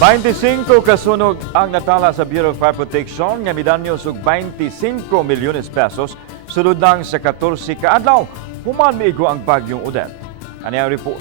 25 kasunog ang natala sa Bureau of Fire Protection nga midanyos og 25 milyones pesos sulod lang sa 14 ka adlaw. Human miigo ang bagyong Odette. Ano ang report?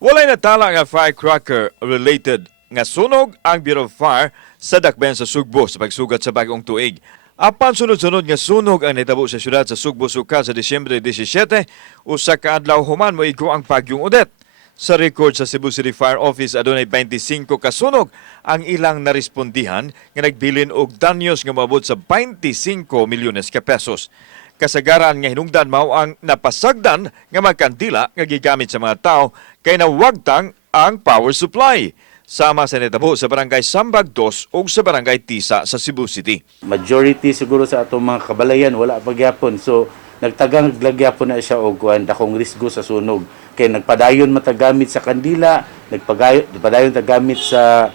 Walay natala nga firecracker related nga sunog ang Bureau of Fire sa dakbayan sa Sugbo sa pagsugat sa bagong tuig. Apan sunod-sunod nga sunog ang nitabo sa syudad sa Sugbo Suka sa Disyembre 17 usa ka adlaw human moigo ang bagyong Odette. Sa record sa Cebu City Fire Office adunay 25 ka sunog ang ilang narespondihan nga nagbilin og danyos nga moabot sa 25 milyones ka pesos. Kasagaran nga hinungdan mao ang napasagdan nga magkandila nga gigamit sa mga tao kay nawagtang ang power supply. Sama sa netabo sa barangay Sambag 2 o sa barangay Tisa sa Cebu City. Majority siguro sa atong mga kabalayan wala pagyapon. So nagtagang lagyapon na siya og dakong risgo sa sunog. Kay nagpadayon matagamit sa kandila, nagpadayon tagamit sa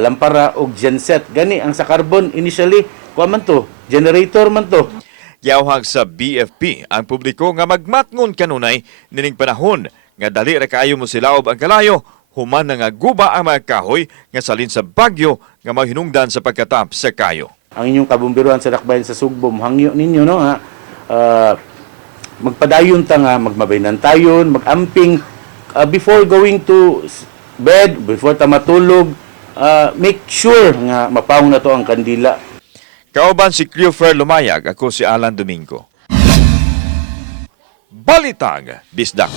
lampara og genset. Gani ang sa carbon initially, kuha man to, generator man to. Yawhag sa BFP ang publiko nga magmatngon kanunay nining panahon nga dali ra kaayo mo silaob ang kalayo. Human na nga guba ang mga kahoy nga salin sa bagyo nga mahinungdan sa pagkatap sa kayo. Ang inyong kabumbiruan sa dakbayan sa Sugbo, hangyo ninyo no ha. Magpadayon ta nga, magmabaynan tayon, magamping before going to bed, before ta matulog, make sure nga mapawong na to ang kandila. Kauban si Cleofer Lumayag, ako si Alan Domingo. Balitang, Bisdak.